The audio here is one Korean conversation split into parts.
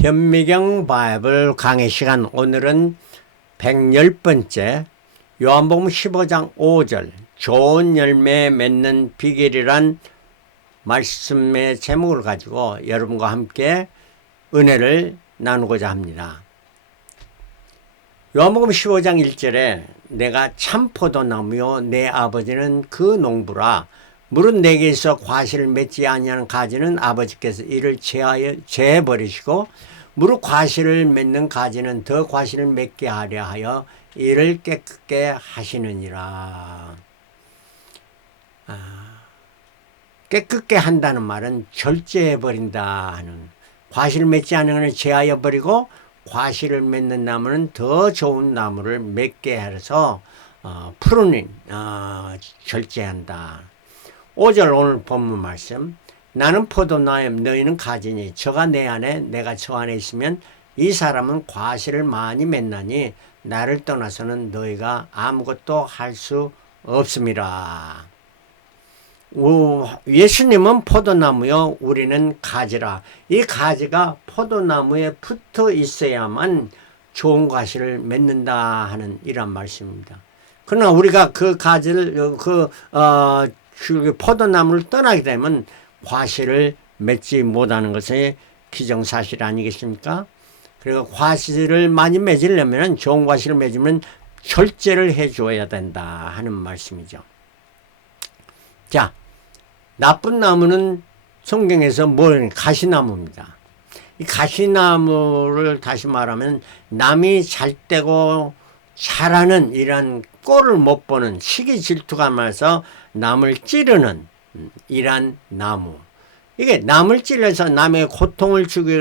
현미경 바이블 강의 시간, 오늘은 110번째 요한복음 15장 5절 좋은 열매 맺는 비결이란 말씀의 제목을 가지고 여러분과 함께 은혜를 나누고자 합니다. 요한복음 15장 1절에 내가 참 포도나무요 내 아버지는 그 농부라, 물은 내게서 과실을 맺지 아니하는 가지는 아버지께서 이를 제해버리시고 무릇 과실을 맺는 가지는 더 과실을 맺게 하려 하여 이를 깨끗게 하시느니라. 깨끗게 한다는 말은 절제해버린다 하는, 과실을 맺지 않는 것은 제하여 버리고 과실을 맺는 나무는 더 좋은 나무를 맺게 해서 푸르닝, 절제한다. 5절 오늘 본문 말씀, 나는 포도나무 너희는 가지니 저가 내 안에 내가 저 안에 있으면 이 사람은 과실을 많이 맺나니 나를 떠나서는 너희가 아무것도 할 수 없음이라. 예수님은 포도나무요 우리는 가지라. 이 가지가 포도나무에 붙어 있어야만 좋은 과실을 맺는다 하는 이런 말씀입니다. 그러나 우리가 그 가지를 포도나무를 떠나게 되면 과실을 맺지 못하는 것이 기정사실 아니겠습니까? 그리고 과실을 많이 맺으려면, 좋은 과실을 맺으면 절제를 해줘야 된다 하는 말씀이죠. 자, 나쁜 나무는 성경에서 가시나무입니다. 이 가시나무를 다시 말하면 남이 잘 되고 잘하는 이런 꼴을 못 보는 시기 질투가 많아서 남을 찌르는 이런 나무. 이게 남을 찔러서 남의 고통을 주기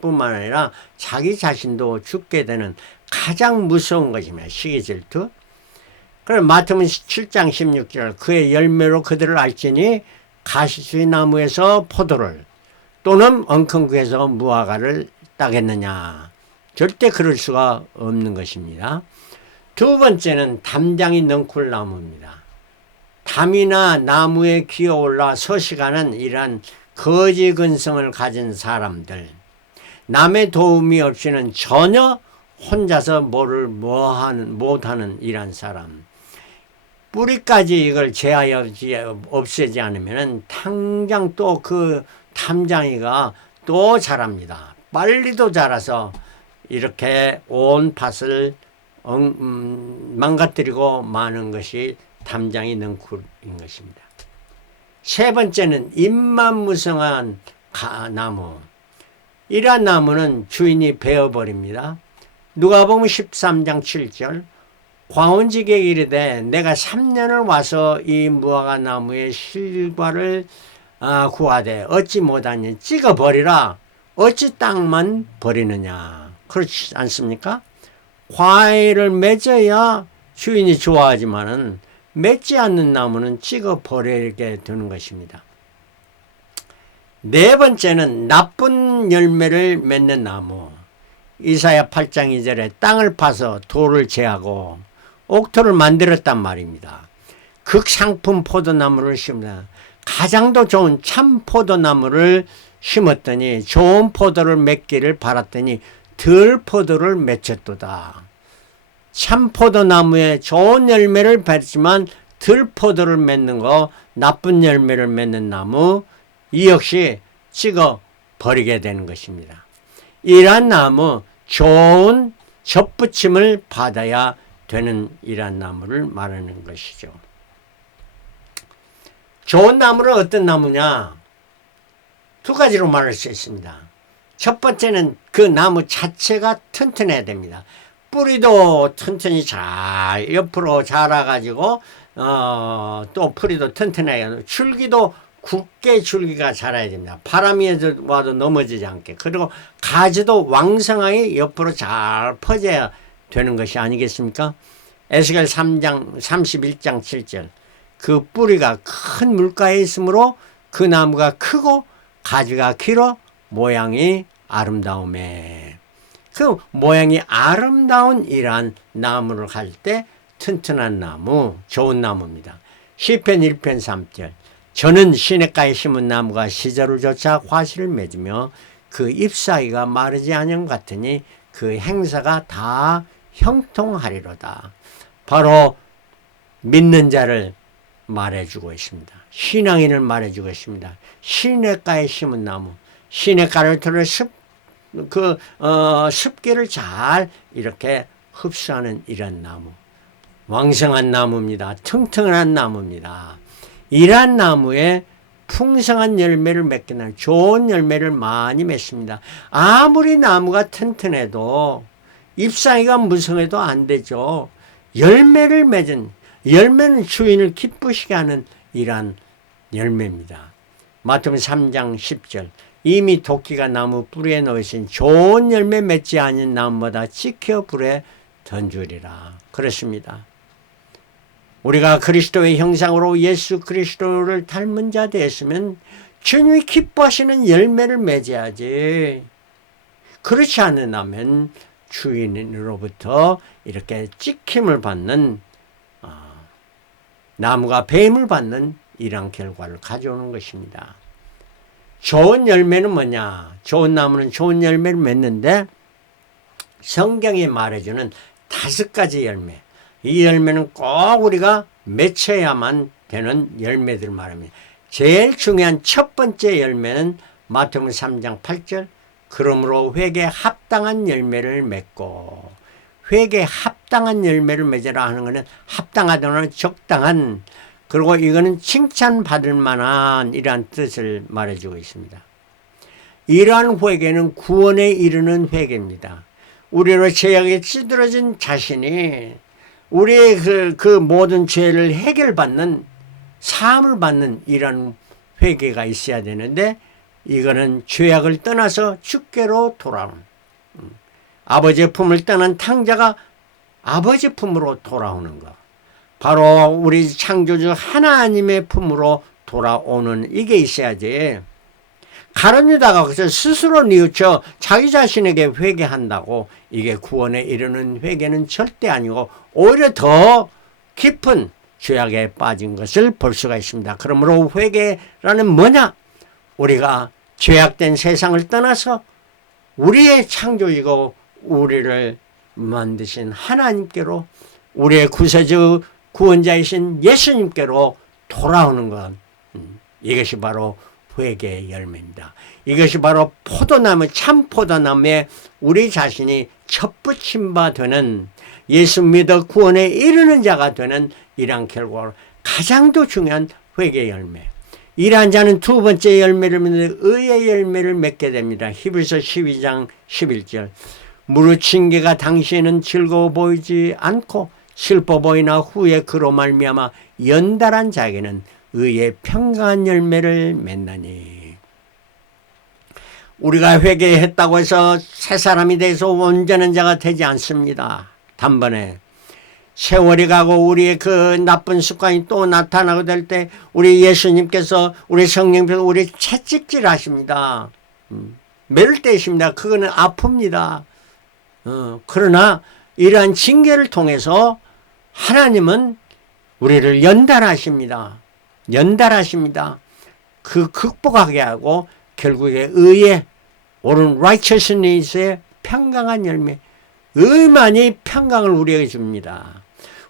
뿐만 아니라 자기 자신도 죽게 되는 가장 무서운 것이며 시기 질투. 그럼 마태복음 7장 16절 그의 열매로 그들을 알지니 가시수의 나무에서 포도를 또는 엉겅퀴에서 무화과를 따겠느냐. 절대 그럴 수가 없는 것입니다. 두 번째는 담장이 넝쿨 나무입니다. 담이나 나무에 기어올라 서식하는 이러한 거지 근성을 가진 사람들, 남의 도움이 없이는 전혀 혼자서 못하는 이런 사람, 뿌리까지 이걸 제하여 없애지 않으면 당장 또 그 담장이가 또 자랍니다. 빨리도 자라서 이렇게 온 밭을 망가뜨리고 마는 것이 담장이 넝쿨인 것입니다. 세 번째는 잎만무성한 나무. 이러한 나무는 주인이 베어버립니다. 누가복음 13장 7절 광원지게 이르되 내가 3년을 와서 이 무화과 나무의 실과를 구하되 얻지 못하니 찍어버리라. 어찌 땅만 버리느냐. 그렇지 않습니까? 과일을 맺어야 주인이 좋아하지만은 맺지 않는 나무는 찍어버리게 되는 것입니다. 네 번째는 나쁜 열매를 맺는 나무. 이사야 8장 2절에 땅을 파서 돌을 제하고 옥토를 만들었단 말입니다. 극상품 포도나무를 심다. 가장 더 좋은 참 포도나무를 심었더니 좋은 포도를 맺기를 바랐더니 덜 포도를 맺혔도다. 참 포도나무에 좋은 열매를 맺지만 덜 포도를 맺는 거, 나쁜 열매를 맺는 나무, 이 역시 찍어 버리게 되는 것입니다. 이러한 나무, 좋은 접붙임을 받아야 되는 이러한 나무를 말하는 것이죠. 좋은 나무는 어떤 나무냐? 두 가지로 말할 수 있습니다. 첫 번째는 그 나무 자체가 튼튼해야 됩니다. 뿌리도 튼튼히 잘 옆으로 자라가지고 또 뿌리도 튼튼해야, 줄기도 굳게 줄기가 자라야 됩니다. 바람이 와도 넘어지지 않게. 그리고 가지도 왕성하게 옆으로 잘 퍼져야 되는 것이 아니겠습니까? 에스겔 31장 7절 그 뿌리가 큰 물가에 있으므로 그 나무가 크고 가지가 길어 모양이 아름다움에. 그 모양이 아름다운 이러한 나무를 갈 때 튼튼한 나무, 좋은 나무입니다. 시편 1편 3절 저는 시냇가에 심은 나무가 시절을 조차 과실을 맺으며 그 잎사귀가 마르지 아니함 같으니 그 행사가 다 형통하리로다. 바로 믿는 자를 말해주고 있습니다. 신앙인을 말해주고 있습니다. 시냇가에 심은 나무, 시냇가를 틀어 습기를 잘 이렇게 흡수하는 이런 나무, 왕성한 나무입니다. 튼튼한 나무입니다. 이러한 나무에 풍성한 열매를 맺게 되는 좋은 열매를 많이 맺습니다. 아무리 나무가 튼튼해도 잎사귀가 무성해도 안 되죠. 열매를 맺은, 열매는 주인을 기쁘시게 하는 이러한 열매입니다. 마태복음 3장 10절, 이미 도끼가 나무 뿌리에 놓이신 좋은 열매 맺지 않은 나무보다 지켜 불에 던주리라. 그렇습니다. 우리가 그리스도의 형상으로 예수 그리스도를 닮은 자 되었으면 주님이 기뻐하시는 열매를 맺어야지. 그렇지 않으면 주인으로부터 이렇게 찍힘을 받는, 나무가 배임을 받는 이러한 결과를 가져오는 것입니다. 좋은 열매는 뭐냐? 좋은 나무는 좋은 열매를 맺는데 성경이 말해주는 5가지 열매, 이 열매는 꼭 우리가 맺혀야만 되는 열매들을 말합니다. 제일 중요한 첫 번째 열매는 마태복음 3장 8절, 그러므로 회개에 합당한 열매를 맺고, 회개에 합당한 열매를 맺으라 하는 것은 합당하다는 적당한, 그리고 이거는 칭찬받을 만한 이러한 뜻을 말해주고 있습니다. 이러한 회개는 구원에 이르는 회개입니다. 우리로 죄악에 찌들어진 자신이 우리의 그 모든 죄를 해결받는, 사함을 받는 이런 회개가 있어야 되는데, 이거는 죄악을 떠나서 주께로 돌아오는, 아버지의 품을 떠난 탕자가 아버지 품으로 돌아오는 것, 바로 우리 창조주 하나님의 품으로 돌아오는 이게 있어야지. 가룟 유다가 스스로 뉘우쳐 자기 자신에게 회개한다고 이게 구원에 이르는 회개는 절대 아니고 오히려 더 깊은 죄악에 빠진 것을 볼 수가 있습니다. 그러므로 회개라는 뭐냐? 우리가 죄악된 세상을 떠나서 우리의 창조이고 우리를 만드신 하나님께로, 우리의 구세주 구원자이신 예수님께로 돌아오는 것, 이것이 바로 회개의 열매입니다. 이것이 바로 포도나무, 참 포도나무에 우리 자신이 첫 붙임 바 되는, 예수 믿어 구원에 이르는 자가 되는 이러한 결과로 가장 더 중요한 회개의 열매. 이러한 자는 두 번째 열매를 맺는 의의 열매를 맺게 됩니다. 히브리서 12장 11절, 무릇 징계가 당시에는 즐거워 보이지 않고 슬퍼 보이나 후에 그로 말미암아 연달한 자에게는 의의 평강한 열매를 맺나니. 우리가 회개했다고 해서 새 사람이 돼서 온전한 자가 되지 않습니다. 단번에 세월이 가고 우리의 그 나쁜 습관이 또 나타나고 될 때 우리 예수님께서, 우리 성령께서 우리 채찍질 하십니다. 매를 때십니다. 그거는 아픕니다. 그러나 이러한 징계를 통해서 하나님은 우리를 연달하십니다. 연달하십니다. 그 극복하게 하고 결국에 의의 옳은 righteousness의 평강한 열매, 의만이 평강을 우리에게 줍니다.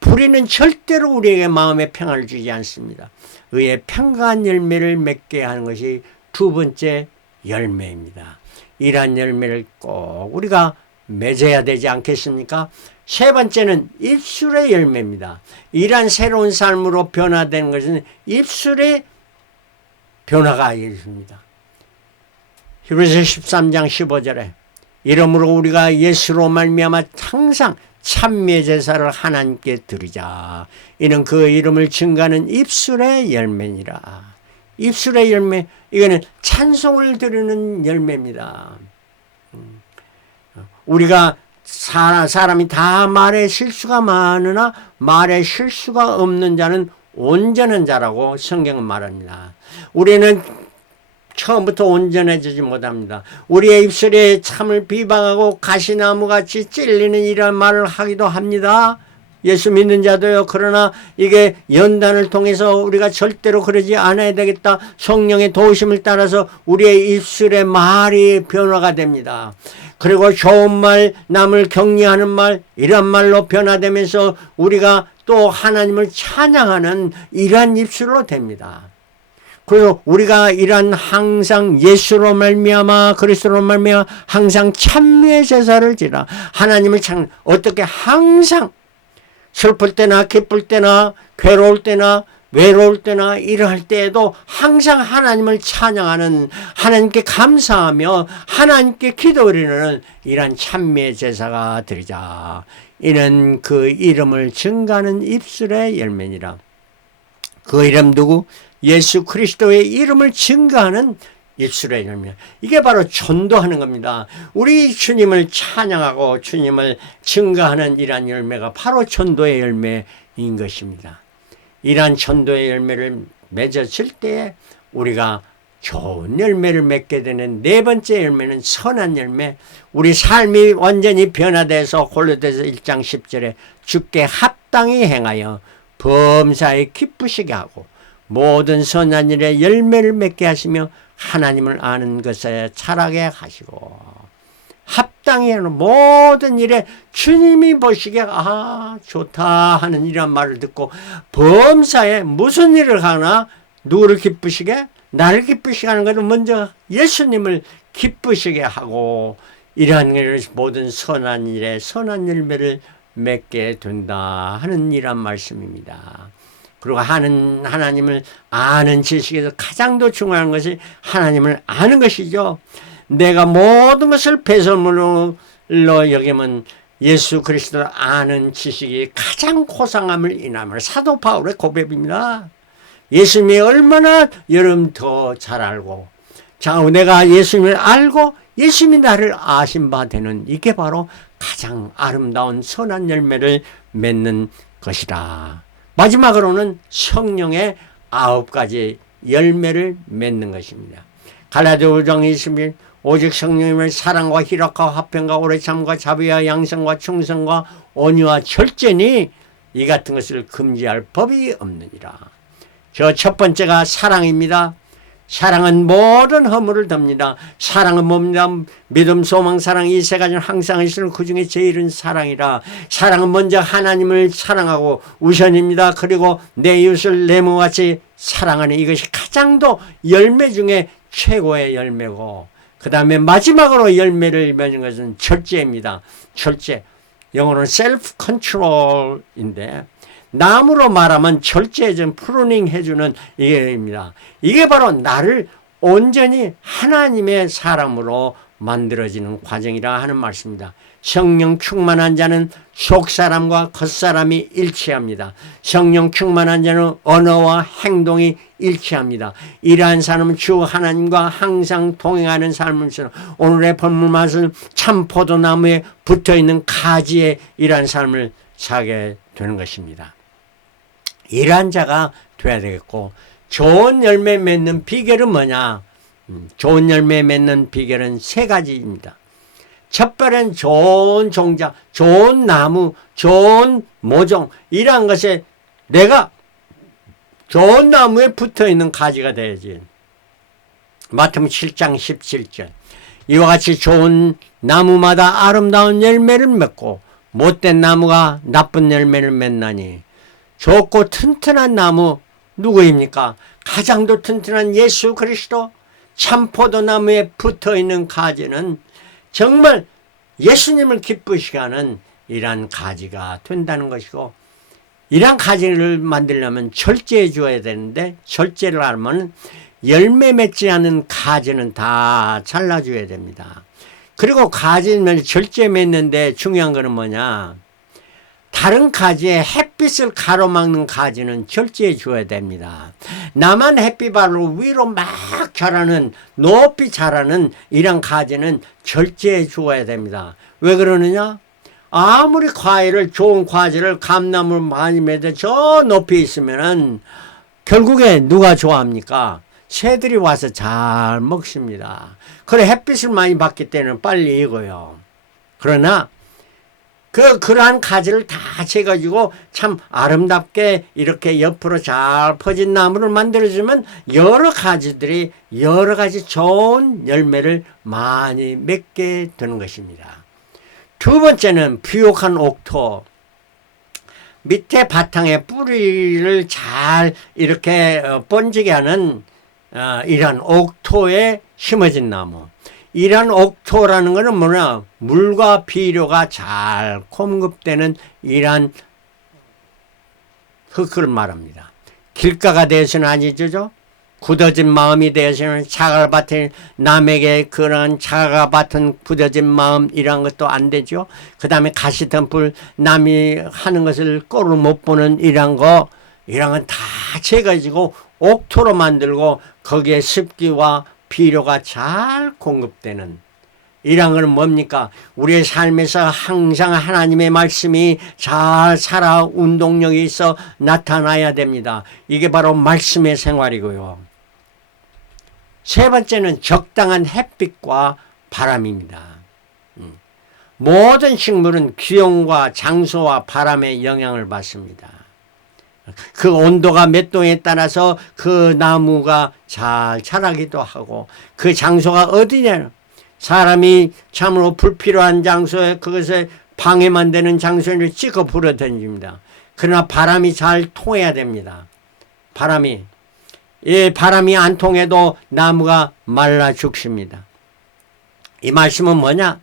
불의는 절대로 우리에게 마음의 평안을 주지 않습니다. 의의 평강한 열매를 맺게 하는 것이 두 번째 열매입니다. 이러한 열매를 꼭 우리가 맺어야 되지 않겠습니까? 세 번째는 입술의 열매입니다. 이러한 새로운 삶으로 변화되는 것은 입술의 변화가 있습니다. 히브리서 13장 15절에 이러므로 우리가 예수로 말미암아 항상 찬미의 제사를 하나님께 드리자. 이는 그 이름을 증거하는 입술의 열매니라. 입술의 열매, 이거는 찬송을 드리는 열매입니다. 우리가 사람이 다 말에 실수가 많으나 말에 실수가 없는 자는 온전한 자라고 성경은 말합니다. 우리는 처음부터 온전해지지 못합니다. 우리의 입술에 참을 비방하고 가시나무같이 찔리는 이런 말을 하기도 합니다. 예수 믿는 자도요. 그러나 이게 연단을 통해서 우리가 절대로 그러지 않아야 되겠다. 성령의 도우심을 따라서 우리의 입술의 말이 변화가 됩니다. 그리고 좋은 말, 남을 격려하는 말, 이런 말로 변화되면서 우리가 또 하나님을 찬양하는 이러한 입술로 됩니다. 그리고 우리가 이런 항상 예수로 말미암아 그리스도로 말미암아 항상 찬미의 제사를 지라. 하나님을 어떻게 항상 슬플 때나 기쁠 때나 괴로울 때나 외로울 때나 이러할 때에도 항상 하나님을 찬양하는, 하나님께 감사하며 하나님께 기도 드리는 이런 찬미의 제사가 드리자. 이는 그 이름을 증가하는 입술의 열매니라. 그 이름 누구? 예수 그리스도의 이름을 증가하는 입술의 열매. 이게 바로 전도하는 겁니다. 우리 주님을 찬양하고 주님을 증가하는 이러한 열매가 바로 전도의 열매인 것입니다. 이러한 전도의 열매를 맺어질 때에 우리가 좋은 열매를 맺게 되는 네 번째 열매는 선한 열매. 우리 삶이 완전히 변화돼서 골로새서 1장 10절에 주께 합당히 행하여 범사에 기쁘시게 하고 모든 선한 일에 열매를 맺게 하시며 하나님을 아는 것에 자라게 하시고, 합당히 하는 모든 일에 주님이 보시기에 좋다 하는 이런 말을 듣고 범사에 무슨 일을 하나 누구를 기쁘시게? 나를 기쁘시게 하는 것은 먼저 예수님을 기쁘시게 하고 이러한 일을 모든 선한 일에 선한 열매를 맺게 된다 하는 이란 말씀입니다. 그리고 하나님을 아는 지식에서 가장 더 중요한 것이 하나님을 아는 것이죠. 내가 모든 것을 배설물로 여기면 예수 그리스도를 아는 지식이 가장 고상함을 인하며 사도 바울의 고백입니다. 예수님이 얼마나 여러분 더 잘 알고, 자, 내가 예수님을 알고 예수님이 나를 아신 바 되는, 이게 바로 가장 아름다운 선한 열매를 맺는 것이다. 마지막으로는 성령의 9가지 열매를 맺는 것입니다. 갈라디아 5장 21, 오직 성령님을 사랑과 희락과 화평과 오래 참과 자비와 양성과 충성과 온유와 절제니 이 같은 것을 금지할 법이 없느니라. 저 첫 번째가 사랑입니다. 사랑은 모든 허물을 덮니다. 사랑은 뭡니다? 믿음, 소망, 사랑, 이 세 가지는 항상 있으는 그 중에 제일은 사랑이라. 사랑은 먼저 하나님을 사랑하고 우선입니다. 그리고 내 이웃을 내 몸같이 사랑하는 이것이 가장 더 열매 중에 최고의 열매고, 그 다음에 마지막으로 열매를 맺는 것은 절제입니다. 절제. 영어로는 self control인데 남으로 말하면 절제해준 프루닝 해주는 이게입니다. 이게 바로 나를 온전히 하나님의 사람으로 만들어지는 과정이라 하는 말씀입니다. 성령 충만한 자는 속사람과 겉사람이 일치합니다. 성령 충만한 자는 언어와 행동이 일치합니다. 이러한 사람은 주 하나님과 항상 동행하는 삶을처럼 오늘의 본문 말씀 참 포도나무에 붙어있는 가지에 이러한 삶을 사게 되는 것입니다. 이러한 자가 돼야 되겠고, 좋은 열매 맺는 비결은 뭐냐? 좋은 열매 맺는 비결은 세 가지입니다. 첫 번째는 좋은 종자, 좋은 나무, 좋은 모종, 이러한 것에 내가 좋은 나무에 붙어있는 가지가 돼야지. 마태복음 7장 17절, 이와 같이 좋은 나무마다 아름다운 열매를 맺고 못된 나무가 나쁜 열매를 맺나니. 좋고 튼튼한 나무 누구입니까? 가장 더 튼튼한 예수 그리스도. 참포도나무에 붙어있는 가지는 정말 예수님을 기쁘시게 하는 이러한 가지가 된다는 것이고, 이러한 가지를 만들려면 절제해 줘야 되는데, 절제를 하면 열매 맺지 않은 가지는 다 잘라줘야 됩니다. 그리고 가지는 절제 맺는데 중요한 거는 뭐냐? 다른 가지에 햇빛을 가로막는 가지는 절제해 줘야 됩니다. 나만 햇빛으로 위로 막 자라는, 높이 자라는 이런 가지는 절제해 줘야 됩니다. 왜 그러느냐? 아무리 과일을, 좋은 과지를 감나무를 많이 맺어 저 높이 있으면은 결국에 누가 좋아합니까? 새들이 와서 잘 먹습니다. 그래 햇빛을 많이 받기 때문에 빨리 익어요. 그러나 그러한 가지를 다 채가지고 참 아름답게 이렇게 옆으로 잘 퍼진 나무를 만들어주면 여러 가지들이 여러 가지 좋은 열매를 많이 맺게 되는 것입니다. 두 번째는 부욕한 옥토. 밑에 바탕에 뿌리를 잘 이렇게 번지게 하는 이런 옥토에 심어진 나무. 이런 옥토라는 것은 뭐냐? 물과 비료가 잘 공급되는 이러한 흙을 말합니다. 길가가 되어서는 아니죠. 굳어진 마음이 되어서는 차가 같은 남에게 그런 차가 같은 굳어진 마음 이런 것도 안 되죠. 그 다음에 가시덤불 남이 하는 것을 꼴을 못 보는 이런 건 다 채가지고 옥토로 만들고 거기에 습기와 비료가 잘 공급되는 이런 건 뭡니까? 우리의 삶에서 항상 하나님의 말씀이 잘 살아 운동력이 있어 나타나야 됩니다. 이게 바로 말씀의 생활이고요. 세 번째는 적당한 햇빛과 바람입니다. 모든 식물은 기온과 장소와 바람의 영향을 받습니다. 그 온도가 몇 도에 따라서 그 나무가 잘 자라기도 하고 그 장소가 어디냐 사람이 참으로 불필요한 장소에 그것에 방해만 되는 장소를 찍어 불어 던집니다. 그러나 바람이 잘 통해야 됩니다. 바람이 안 통해도 나무가 말라 죽습니다. 이 말씀은 뭐냐?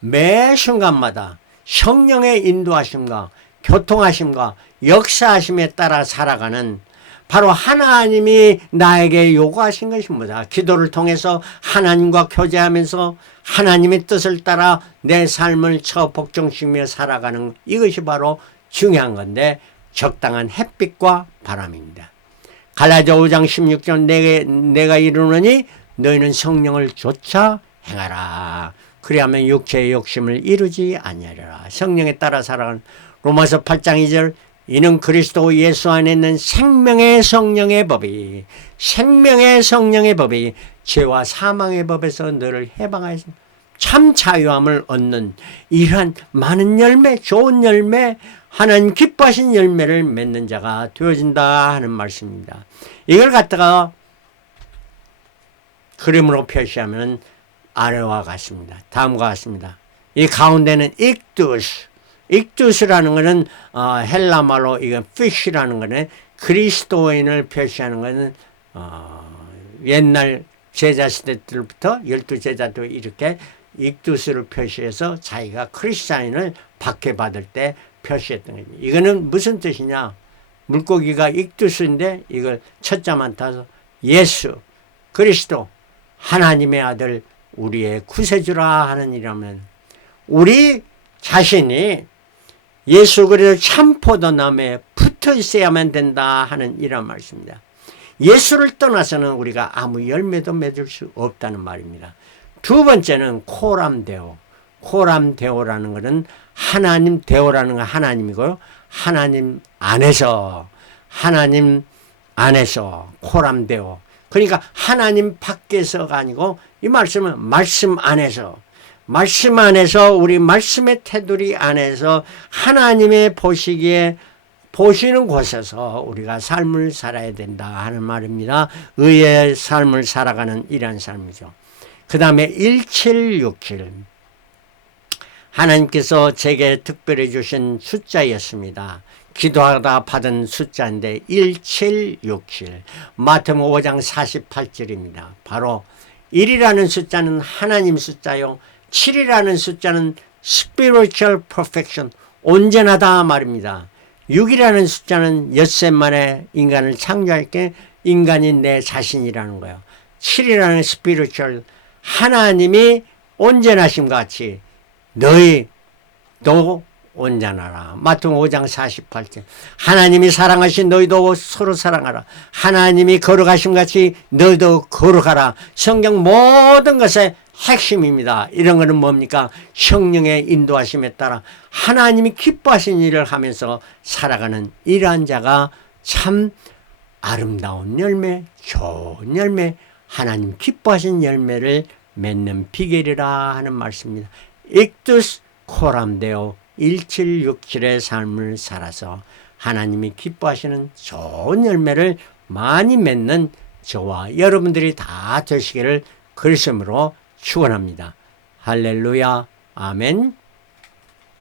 매 순간마다 성령의 인도하심과 교통하심과 역사하심에 따라 살아가는 바로 하나님이 나에게 요구하신 것이 뭐다? 기도를 통해서 하나님과 교제하면서 하나님의 뜻을 따라 내 삶을 복종시키며 살아가는 이것이 바로 중요한 건데 적당한 햇빛과 바람입니다. 갈라디아 5장 16절 내가 이루노니 너희는 성령을 좇아 행하라. 그리하면 육체의 욕심을 이루지 아니하리라. 성령에 따라 살아가는 로마서 8장 2절 이는 그리스도 예수 안에 있는 생명의 성령의 법이 죄와 사망의 법에서 너를 해방하여서 참 자유함을 얻는 이러한 많은 열매, 좋은 열매, 하나님 기뻐하신 열매를 맺는 자가 되어진다 하는 말씀입니다. 이걸 갖다가 그림으로 표시하면 아래와 같습니다. 다음과 같습니다. 이 가운데는 익두스라는 것은 헬라 말로 이건 fish라는 거는 그리스도인을 표시하는 것은 옛날 제자 시대 때부터 12제자도 이렇게 익두스를 표시해서 자기가 크리스찬인을 박해받을 때 표시했던 거죠. 이거는 무슨 뜻이냐? 물고기가 익두스인데 이걸 첫자만 타서 예수 그리스도 하나님의 아들 우리의 구세주라 하는 이라면 우리 자신이 예수 그리스도 참 포도나무에 붙어 있어야만 된다 하는 이런 말씀입니다. 예수를 떠나서는 우리가 아무 열매도 맺을 수 없다는 말입니다. 두 번째는 코람데오라는 것은 하나님 데오라는 건 하나님이고요. 하나님 안에서 코람데오. 그러니까 하나님 밖에서가 아니고 이 말씀은 말씀 안에서 우리 말씀의 테두리 안에서 하나님의 보시는 곳에서 우리가 삶을 살아야 된다 하는 말입니다. 의의 삶을 살아가는 이러한 삶이죠. 그 다음에 1767 하나님께서 제게 특별히 주신 숫자였습니다. 기도하다 받은 숫자인데 1767 마태복음 5장 48절입니다. 바로 1이라는 숫자는 하나님 숫자요 7이라는 숫자는 spiritual perfection 온전하다 말입니다. 6이라는 숫자는 엿새 만에 인간을 창조할 때 인간이 내 자신이라는 거예요. 7이라는 spiritual 하나님이 온전하심과 같이 너희도 온전하라. 마태복음 5장 48절 하나님이 사랑하신 너희도 서로 사랑하라. 하나님이 거룩하심 같이 너희도 거룩하라. 성경 모든 것의 핵심입니다. 이런 거는 뭡니까? 성령의 인도하심에 따라 하나님이 기뻐하신 일을 하면서 살아가는 이러한 자가 참 아름다운 열매, 좋은 열매, 하나님 기뻐하신 열매를 맺는 비결이라 하는 말씀입니다. 익두스 코람데오 1767의 삶을 살아서 하나님이 기뻐하시는 좋은 열매를 많이 맺는 저와 여러분들이 다 되시기를 그리스도로 축원합니다. 할렐루야. 아멘.